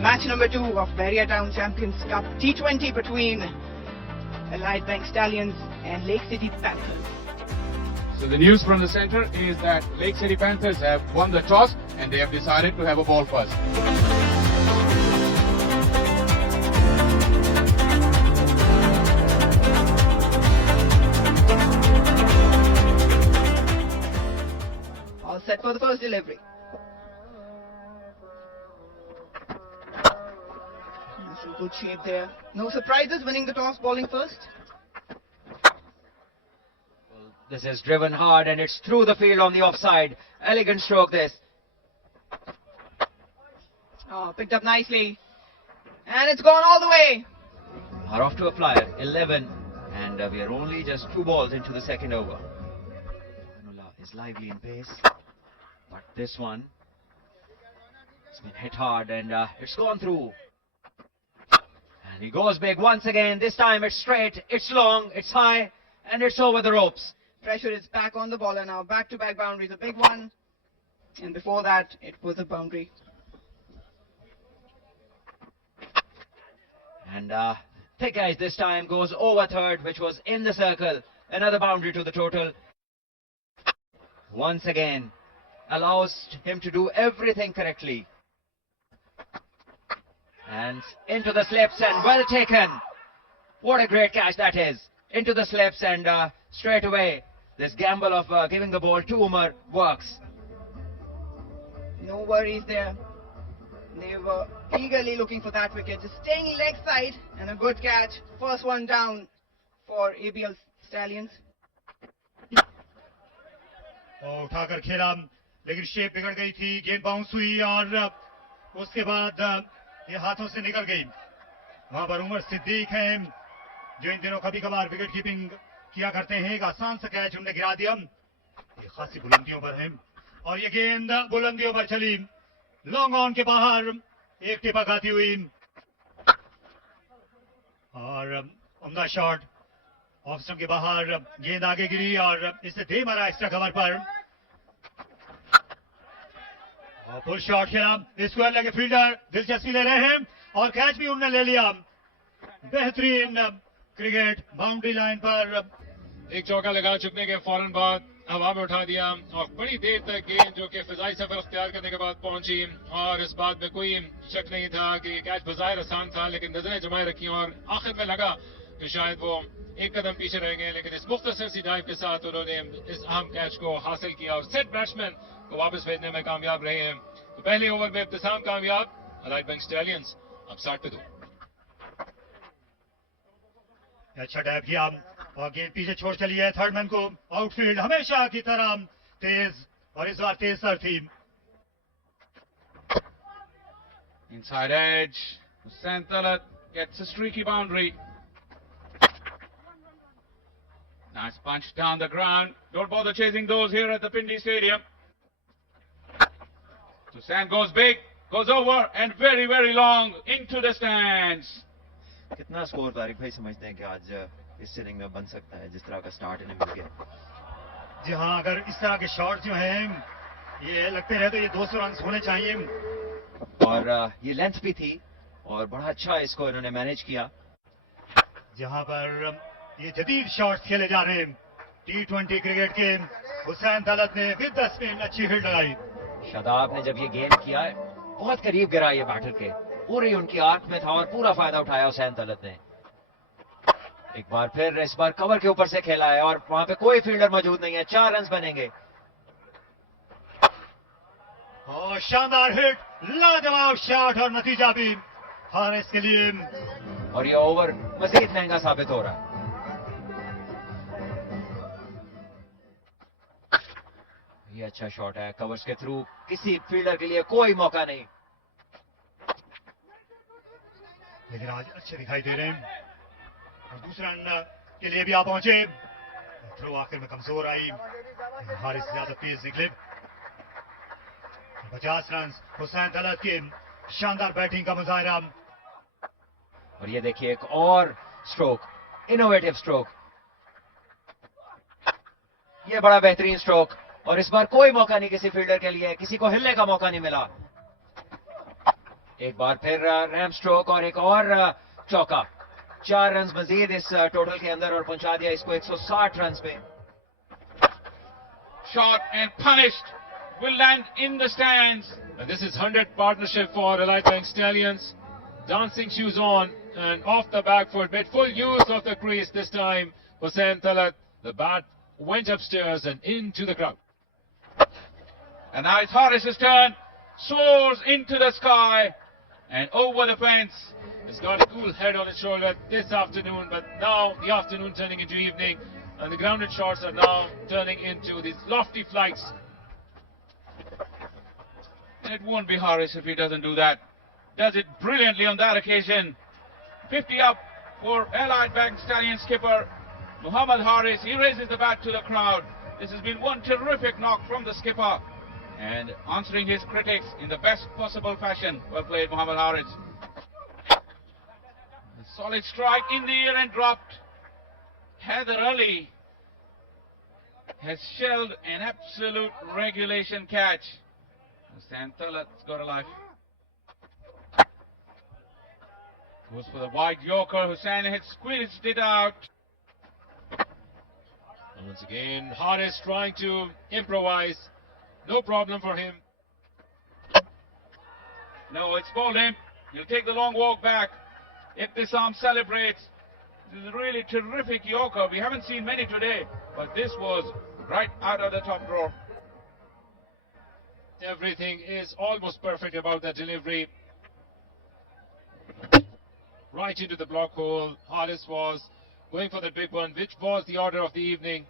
match number 2 of Bahria Town Champions Cup T20 between Allied Bank Stallions and Lake City Panthers. So the news from the center is that Lake City Panthers have won the toss and they have decided to have a ball first. All set for the first delivery. Some good shape there. No surprises, winning the toss, bowling first. This is driven hard and it's through the field on the offside. Elegant stroke this. Oh, picked up nicely. And it's gone all the way. Are off to a flyer, 11. And we are only just 2 balls into the second over. Manula is lively in pace. But this one, it's been hit hard and it's gone through. And he goes big once again. This time it's straight, it's long, it's high, and it's over the ropes. Pressure is back on the bowler now. Back-to-back boundaries, a big one. And before that, it was a boundary. And Thick Eyes this time goes over third, which was in the circle. Another boundary to the total. Once again, allows him to do everything correctly. And into the slips and well taken. What a great catch that is. Into the slips and straight away, this gamble of giving the ball to Umar works. No worries there. They were eagerly looking for that wicket. Just staying leg side and a good catch. First one down for ABL Stallions. उठाकर खेला लेकिन shape बिगड़ गई थी, गेंद bounce हुई और उसके बाद ये हाथों से निकल गई. वहां पर उमर सिद्दीक हैं जो इन दिनों कभी कभार विकेट कीपिंग किया करते हैं. एक आसान सा कैच उन्होंने गिरा दिया. ये खासी बुलंदियों पर है और ये गेंद बुलंदियों पर चली. लॉन्ग ऑन के बाहर एक टिपक आती हुई और उम्दा शॉट. ऑफ स्टंप के बाहर गेंद आगे गिरी और इसे दे मारा एक्स्ट्रा कवर पर. और फुल शॉट खेला. स्क्वायर लगे फील्डर दिलचस्पी ले रहे हैं और कैच भी उन्होंने ले लिया. बेहतरीन क्रिकेट बाउंड्री लाइन पर एक चौका लगा चुकने के फौरन बाद हवा में उठा दिया और बड़ी देर तक गेंद जो कि फिजाई सफर अख्तियार करने के बाद पहुंची और इस बात में कोई शक नहीं था कि कैच बजाय आसान था, लेकिन नजरें जमाए रखी और आखिर में लगा कि शायद वो एक कदम पीछे रह गए, लेकिन इस मुख्तसर सी डाइव के साथ उन्होंने इस अहम कैच को हासिल किया और सेट बैट्समैन को वापस भेजने में कामयाब रहे हैं. तो पहले ओवर में इब्तिसाम कामयाब. अलाइड बैंक स्टैलियंस अब 60 पे 2. अच्छा डाइव किया और गेंद पीछे छोड़ चली है थर्डमैन को. आउटफील्ड हमेशा की तरह तेज और इस बार तेज सर थी. Inside edge, Hussain Talat gets a streaky boundary. Nice punch down the ground. Don't bother chasing those here at the Pindi Stadium. Hussain goes big, goes over and very, very long into the stands. कितना score Tariq भाई समझते हैं कि आज इस inning में बन सकता है जिस तरह का स्टार्ट इन्हें मिल गया? जी हाँ, अगर इस तरह के शॉट जो हैं ये लगते रहे तो ये 200 रन होने चाहिए. और ये लेंथ भी थी और बड़ा अच्छा इसको इन्होंने मैनेज किया. जहां पर ये जदीद शॉट्स खेले जा रहे हैं T20 क्रिकेट के. हुसैन तलत ने विद द स्पिन अच्छी हिट लगाई. शादाब ने जब ये गेंद किया बहुत करीब गिरा ये बैटर के, पूरी उनकी आंख में था और पूरा फायदा उठाया हुसैन तलत ने. एक बार फिर इस बार कवर के ऊपर से खेला है और वहां पे कोई फील्डर मौजूद नहीं है. 4 रन बनेंगे. और शानदार हिट, लाजवाब शॉट और नतीजा भी हारिस के लिए. और ये ओवर मजीद महंगा साबित हो रहा है. ये अच्छा शॉट है कवर्स के थ्रू. किसी फील्डर के लिए कोई मौका नहीं. लेकिन आज अच्छे दिखाई दे रहे हैं और दूसरा रन के लिए भी आ पहुंचे. थ्रो आखिर में कमजोर आई. हारिस ज्यादा तेज निकले. 50 रन हुसैन तलत के शानदार बैटिंग का मुजाहरा. और ये देखिए एक और स्ट्रोक, इनोवेटिव स्ट्रोक. ये बड़ा बेहतरीन स्ट्रोक और इस बार कोई मौका नहीं किसी फील्डर के लिए. किसी को हिलने का मौका नहीं मिला. एक बार फिर रैम स्ट्रोक और एक और चौका. 4 रन्स मजीद इस टोटल के अंदर और पहुंचा दिया इसको 160 रन्स पे. Shot and punished. Will land in the stands. And this is 100 partnership for Allied Bank Stallions. Dancing shoes on and off the back foot. Made full use of the crease this time. Hussain Talat, the bat went upstairs and into the crowd. And now it's Horace's turn. Soars into the sky and over the fence. He's got a cool head on his shoulder this afternoon, but now the afternoon turning into evening, and the grounded shots are now turning into these lofty flights. And it won't be Horace if he doesn't do that. Does it brilliantly on that occasion. 50 up for Allied Bank Stallion skipper Muhammad Haris. He raises the bat to the crowd. This has been one terrific knock from the skipper. And answering his critics in the best possible fashion. Well played, Muhammad Haris. A solid strike in the air and dropped. Heather Ali has shelled an absolute regulation catch. Hussain Talat's got a life. Goes for the wide Yorker. Hussain had squeezed it out. And once again, Haris trying to improvise. No problem for him. No, it's bowled him. He'll take the long walk back. If this arm celebrates, this is a really terrific Yorker. We haven't seen many today, but this was right out of the top drawer. Everything is almost perfect about that delivery. Right into the block hole. Haris was going for the big one, which was the order of the evening.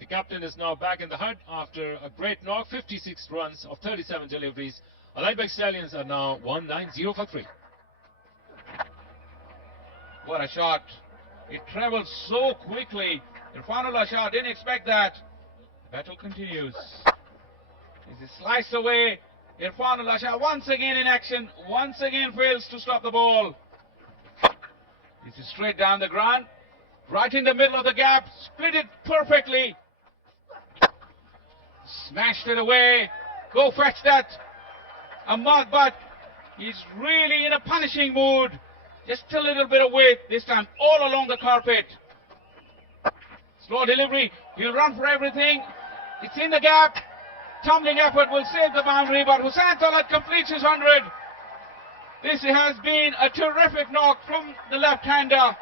The captain is now back in the hut after a great knock, 56 runs of 37 deliveries. Allied Bank Stallions are now 190 for 3. What a shot. It traveled so quickly. Irfanullah Shah didn't expect that. The battle continues. This is sliced away. Irfanullah Shah once again in action. Once again fails to stop the ball. This is straight down the ground. Right in the middle of the gap. Split it perfectly. Smashed it away. Go fetch that. Ahmad Butt. He's really in a punishing mood. Just a little bit of weight this time, all along the carpet. Slow delivery. He'll run for everything. It's in the gap. Tumbling effort will save the boundary, but Hussain Talat completes his 100. This has been a terrific knock from the left-hander.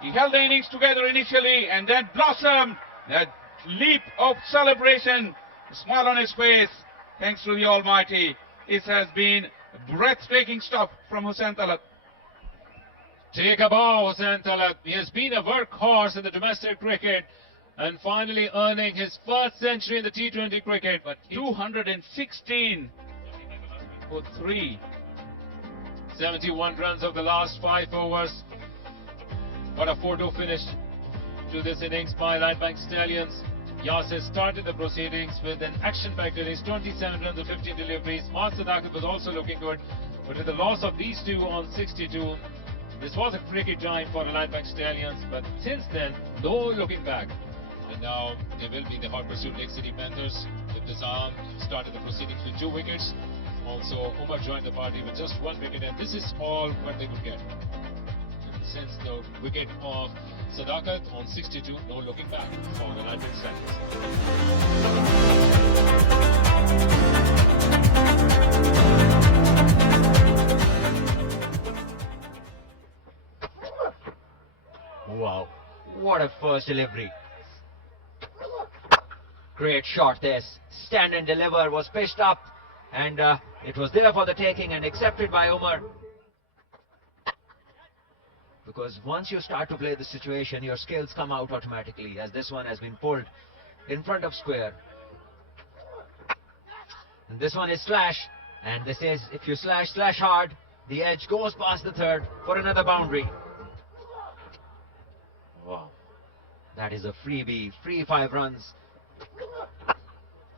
He held the innings together initially and then blossomed. That leap of celebration, a smile on his face, thanks to the Almighty. This has been breathtaking stuff from Hussain Talat. Take a bow, Hussain Talat. He has been a workhorse in the domestic cricket and finally earning his first century in the T20 cricket. But 216 for 3. 71 runs of the last 5 overs. What a 4-2 finish to this innings by Allied Bank Stallions. Yasir started the proceedings with an action-packed innings, 27 runs and 15 deliveries. Mas Sadakat was also looking good, but with the loss of these two on 62, this was a tricky time for Allied Bank Stallions, but since then, no looking back. And now they will be in the hot pursuit. Lake City Panthers with Nizam started the proceedings with 2 wickets. Also, Umar joined the party with just 1 wicket, and this is all what they could get. And since the wicket of Sadakat on 62, no looking back for Allied Bank Stallions. Wow, what a first delivery. Great shot this. Stand and deliver was pitched up and it was there for the taking and accepted by Umar. Because once you start to play the situation, your skills come out automatically, as this one has been pulled in front of square. And this one is slash, and this is, if you slash hard, the edge goes past the third for another boundary. Wow, that is a freebie, free 5 runs.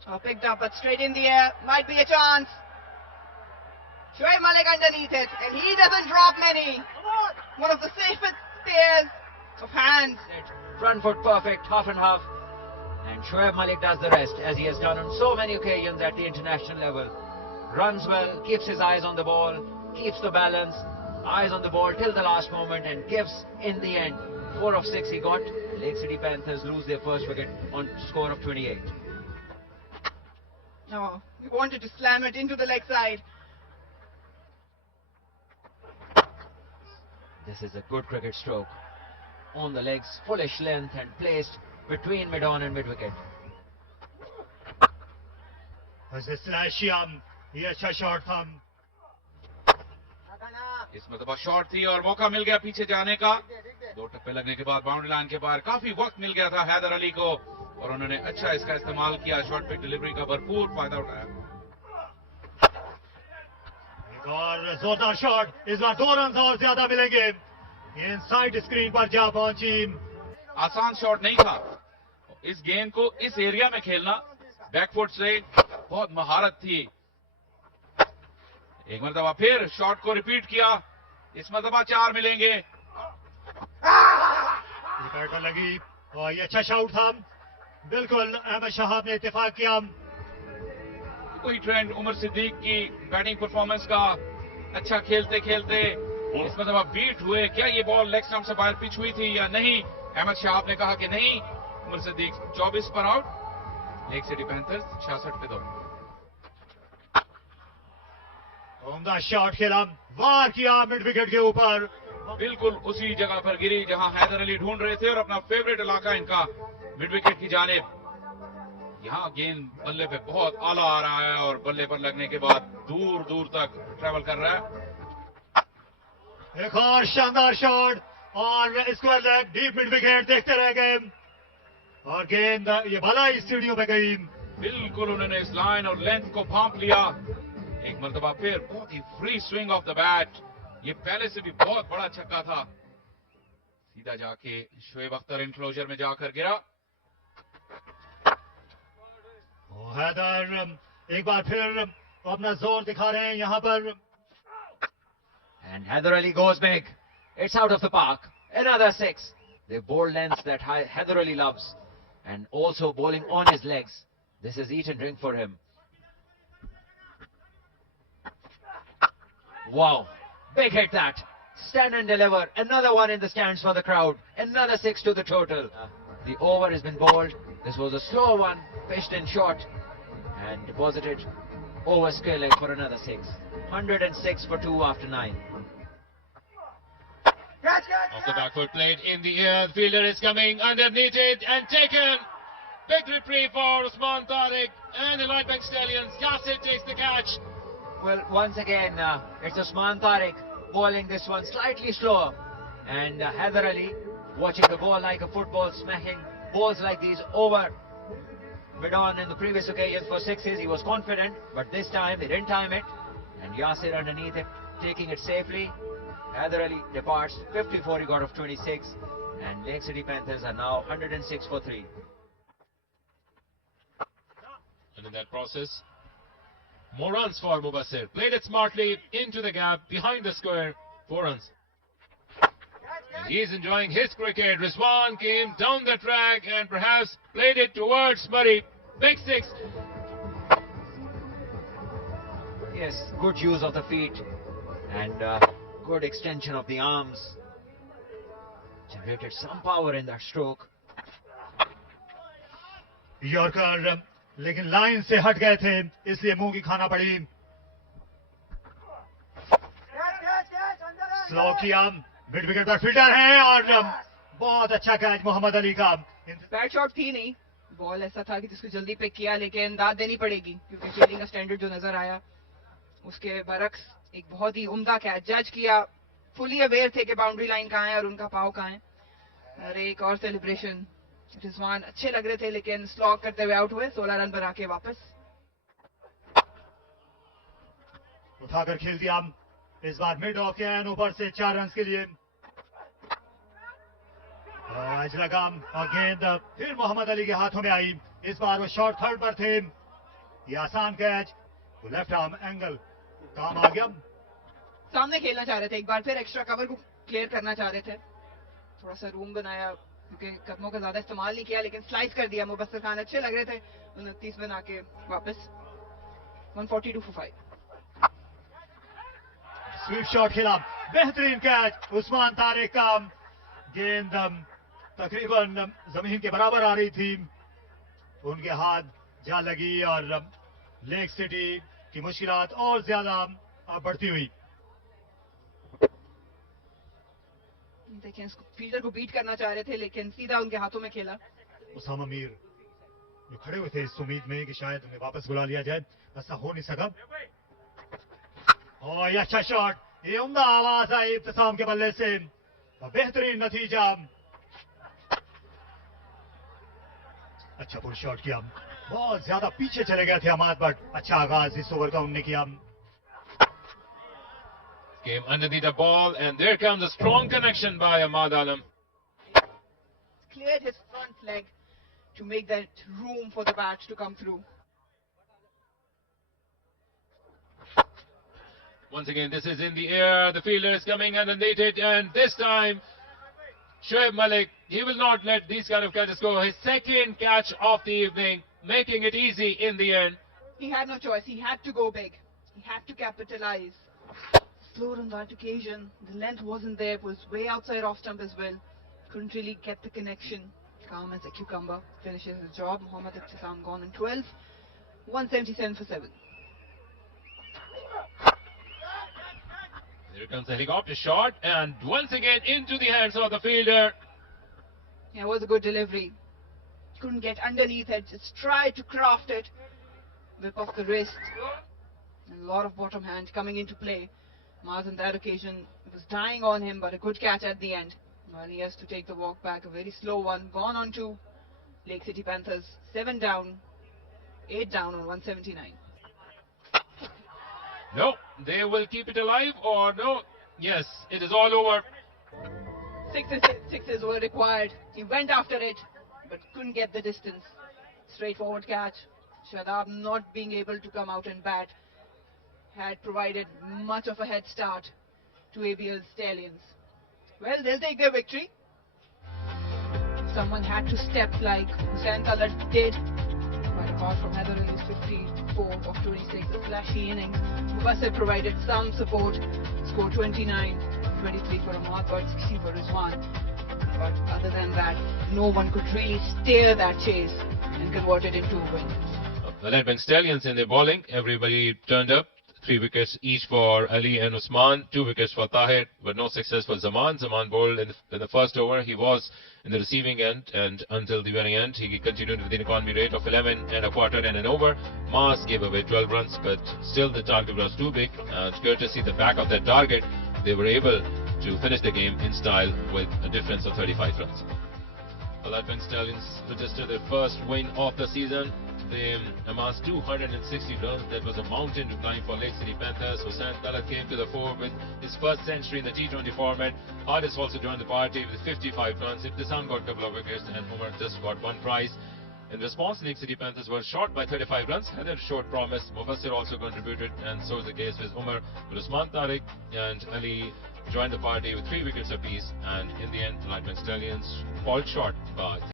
Oh, picked up, but straight in the air. Might be a chance. Shoaib Malik underneath it, and he doesn't drop many. One of the safest pairs of hands. Front foot perfect, half and half. And Shoaib Malik does the rest, as he has done on so many occasions at the international level. Runs well, keeps his eyes on the ball, keeps the balance, eyes on the ball till the last moment, and gives in the end. 4 of 6 he got. Lake City Panthers lose their first wicket on score of 28. No, we wanted to slam it into the leg side. This is a good cricket stroke. On the legs, fullish length, and placed between mid-on and mid-wicket. वैसे स्लैशियम ये अच्छा shot था. इस मतलब shot थी और मौका मिल गया पीछे जाने का. 2 टप्पे लगने के बाद बाउंड्री लाइन के बाहर काफी वक्त मिल गया था हैदर अली को और उन्होंने अच्छा इसका इस्तेमाल किया. शॉर्ट पिच डिलीवरी का भरपूर फायदा उठाया. एक और जोरदार शॉट. इस बार 2 रन और ज्यादा मिलेंगे. इनसाइड स्क्रीन पर जा पहुंची. आसान शॉट नहीं था. इस गेंद को इस एरिया में खेलना बैकफुट से बहुत महारत थी. एक मरतबा फिर शॉट को रिपीट किया. इस मरतबा 4 मिलेंगे. विकेट पर लगी और ये अच्छा शॉट था. बिल्कुल अहमद शहाब ने इत्तेफाक किया. कोई ट्रेंड उमर सिद्दीक की बैटिंग परफॉर्मेंस का. अच्छा खेलते खेलते इस मरतबा बीट हुए. क्या ये बॉल लेग स्टंप से बाहर पिच हुई थी या नहीं? अहमद शहाब ने कहा कि नहीं. उमर सिद्दीक 24 पर आउट. लेक सिटी पैंथर्स 66 पे 2. उम्दा शॉट खेला. वार किया मिड विकेट के ऊपर. बिल्कुल उसी जगह पर गिरी जहां हैदर अली ढूंढ रहे थे और अपना फेवरेट इलाका इनका मिड विकेट की जानिब. यहां गेंद बल्ले पे बहुत आला आ रहा है और बल्ले पर लगने के बाद दूर दूर तक ट्रेवल कर रहा है. एक और शानदार शॉट और square leg deep mid wicket. देखते रह गए और गेंद ये भला इस सीढ़ियों पे गई. बिल्कुल उन्होंने इस लाइन और लेंथ को भांप लिया. एक मरतबा फिर बहुत ही free swing of the bat. ये पहले से भी बहुत बड़ा छक्का था. सीधा जाके शोएब अख्तर इनक्लोजर में जाकर गिरा. हैदर एक बार फिर अपना जोर दिखा रहे हैं यहां पर. And Hyder Ali goes big. It's out of the park. Another 6. The bold lengths that Hyder Ali loves. And also bowling on his legs. This is eat and drink for him. Wow. Big hit that. Stand and deliver. Another one in the stands for the crowd. Another 6 to the total. The over has been bowled. This was a slow one. Pitched in short. And deposited over square leg for another 6. 106 for 2 after 9. Off the back foot played in the air. The fielder is coming underneath it and taken. Big reprieve for Usman Tariq and the Lightbank Stallions. Yasir takes the catch. Well, once again, it's Usman Tariq bowling this one slightly slower. And Hyder Ali watching the ball like a football, smacking balls like these over mid-on. In the previous occasions for 6s, he was confident. But this time, they didn't time it. And Yasir underneath it, taking it safely. Hyder Ali departs. 54 he got of 26. And Lake City Panthers are now 106 for 3. And in that process, more runs for Mubassir. Played it smartly into the gap behind the square. 4 runs. And he's enjoying his cricket. Rizwan came down the track and perhaps played it towards Murray. Big 6. Yes, good use of the feet and good extension of the arms. Generated some power in that stroke. Yorker लेकिन line से हट गए थे इसलिए मुंह की खाना पड़ी. स्लो किया. मिड विकेट पर फील्डर है और बहुत अच्छा कैच मोहम्मद अली का. बैड शॉट थी नहीं. बॉल ऐसा था कि जिसको जल्दी पिक किया लेकिन दाद देनी पड़ेगी क्योंकि फील्डिंग का स्टैंडर्ड जो नजर आया उसके बरक्स एक बहुत ही उम्दा कैच जज किया. फुली अवेयर थे कि बाउंड्री लाइन कहाँ है और उनका पाव कहाँ है. और एक और सेलिब्रेशन. रिजवान अच्छे लग रहे थे लेकिन स्लॉग करते हुए आउट हुए. 16 रन बना के वापस उठाकर खेल दिया. इस बार मिड ऑफ के एंड ऊपर से 4 रन के लिए. आज लगा और गेंद फिर मोहम्मद अली के हाथों में आई. इस बार वो शॉर्ट थर्ड पर थे. ये आसान कैच. लेफ्ट आर्म एंगल काम आ गया. सामने खेलना चाह रहे थे. एक बार फिर एक्स्ट्रा कवर को क्लियर करना चाह रहे थे. थोड़ा सा रूम बनाया क्योंकि कदमों का ज्यादा इस्तेमाल नहीं किया लेकिन स्लाइस कर दिया. मुबस्सिर खान अच्छे लग रहे थे. 29 बना के वापस 142 for 5. स्वीप शॉट खेला, बेहतरीन कैच उस्मान तारिक का। गेंद तकरीबन जमीन के बराबर आ रही थी, उनके हाथ जा लगी और लेग सिटी की मुश्किलात और ज्यादा बढ़ती हुई। देखिए, फील्डर को बीट करना चाह रहे थे लेकिन सीधा उनके हाथों में खेला। उसामा मीर जो खड़े हुए थे इस उम्मीद में कि शायद उन्हें वापस बुला लिया जाए, ऐसा हो नहीं सका। और ये अच्छा शॉट, ये उम्दा आवाज आई इब्तिसाम के बल्ले से, बेहतरीन नतीजा। अच्छा पुल शॉट किया, बहुत ज्यादा पीछे चले गए थे अहमद, बट अच्छा आगाज इस ओवर का उन्होंने किया। Came underneath the ball, and there comes a strong connection by Ahmad Alam. Cleared his front leg to make that room for the bat to come through. Once again, this is in the air. The fielder is coming underneath it, and this time, Shoaib Malik, he will not let these kind of catches go. His second catch of the evening, making it easy in the end. He had no choice. He had to go big. He had to capitalize. Slower on that occasion. The length wasn't there. It was way outside off stump as well. Couldn't really get the connection. Calm as a cucumber. Finishes the job. Mohammad Ibtisam gone in 12. 177 for 7. Here comes the helicopter shot, and once again into the hands of the fielder. Yeah, it was a good delivery. Couldn't get underneath it. Just tried to craft it. Whip off the wrist. And a lot of bottom hand coming into play. Mars on that occasion, it was dying on him, but a good catch at the end. Well, he has to take the walk back, a very slow one. Gone on to Lake City Panthers. 7 down, 8 down on 179. No, they will keep it alive, or no? Yes, it is all over. Sixes were required. He went after it, but couldn't get the distance. Straightforward catch. Shadab not being able to come out and bat had provided much of a head start to ABL's Stallions. Well, they'll take their victory. Someone had to step like Hussain Talat did. But apart from Heather Ali's 54 of 26, a flashy innings, Mubassir provided some support. Scored 29, 23 for Ahmad, but 60 for Rizwan. But other than that, no one could really steer that chase and convert it into a win. The Leadman Stallions in their bowling, everybody turned up. 3 wickets each for Ali and Usman, 2 wickets for Tahir, but no success for Zaman. Zaman bowled in the first over. He was in the receiving end, and until the very end, he continued with an economy rate of 11 and a quarter and an over. Mars gave away 12 runs, but still the target was too big, and courtesy the back of that target, they were able to finish the game in style with a difference of 35 runs. The Leadman Stallions registered their first win of the season. They amassed 260 runs. That was a mountain to climb for Lake City Panthers. Hussain Talat came to the fore with his first century in the T20 format. Hardis also joined the party with 55 runs. Ibtisam got a couple of wickets, and Umar just got 1 prize. In response, Lake City Panthers were short by 35 runs. Heather showed promise. Mubassir also contributed, and so is the case with Umar. But Usman Tariq and Ali joined the party with 3 wickets apiece, and in the end, the Leadman Stallions fall short by